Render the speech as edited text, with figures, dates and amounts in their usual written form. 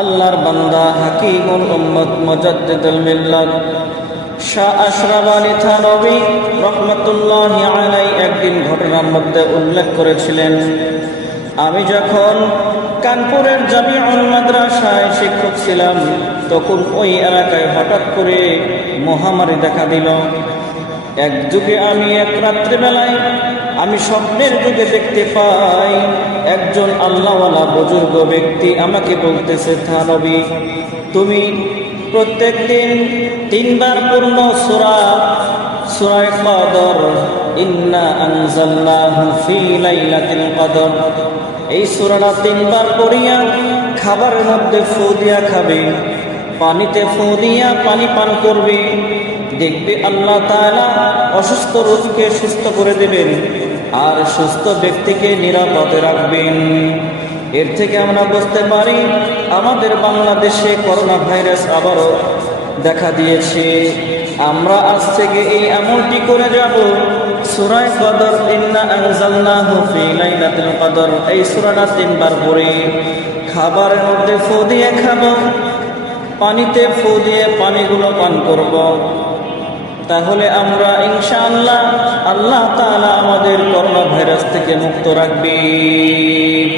আল্লাহর বান্দা হাকিমুল উম্মত মুজাদ্দিদুল মিল্লাত শাহ আশরাফ আলী থানভী রহমতুল্লাহি আলাইহি একদিন ঘটনার মধ্যে উল্লেখ করেছিলেন, আমি যখন কানপুরের জামিউল মাদ্রাসায় শিক্ষক ছিলাম তখন ওই এলাকায় হঠাৎ করে মহামারী দেখা দিল। এক যুগে এক রাত্রিবেলায় আমি স্বপ্নের যুগে দেখতে পাই একজন আল্লাহওয়ালা বুজুর্গ ব্যক্তি আমাকে বলতেছে, থানভী তুমি প্রত্যেক দিন 3 বার পূর্ণ সূরা কদর ইন্না আনজালনাহু ফি লাইলাতিল কদর, এই সূরাটা 3 বার পড়িয়া খাবারের মধ্যে ফু দিয়া খাবে, পানিতে ফু দিয়া পানি পান করবে, দেখবে আল্লাহ তাআলা অসুস্থ রোগীকে সুস্থ করে দেবেন আর সুস্থ ব্যক্তিকে নিরাপদে রাখবেন। এর থেকে আমরা বুঝতে পারি আমাদের বাংলাদেশে করোনা ভাইরাস আবারও দেখা দিয়েছে। আমরা আজ থেকে এই আমলটি করে যাব, সূরা কদর ইন্না আনজালনাহু ফি লাইলাতিল কদর, এই সূরাটা 3 বার পড়ে খাবারের মধ্যে ফু দিয়ে খাবো, পানিতে ফু দিয়ে পানিগুলো পান করব, তাহলে আমরা ইনশাআল্লাহ আল্লাহ তাআলা আমাদের করোনা ভাইরাস থেকে মুক্ত রাখবেন।